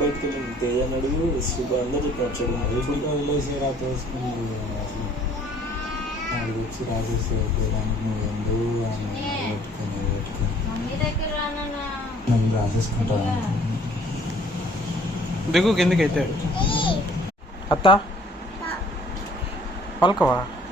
బయటకు వెళ్ళింది తేజ అడుగు శుభ అందరూ వదిలేసి తోసుకుంది అసలు నాకు వచ్చి రాసేసి దానికి నువ్వు ఎందుకు నన్ను రాసేసుకుంటా దిగు కిందకైతే అత్త పలకవా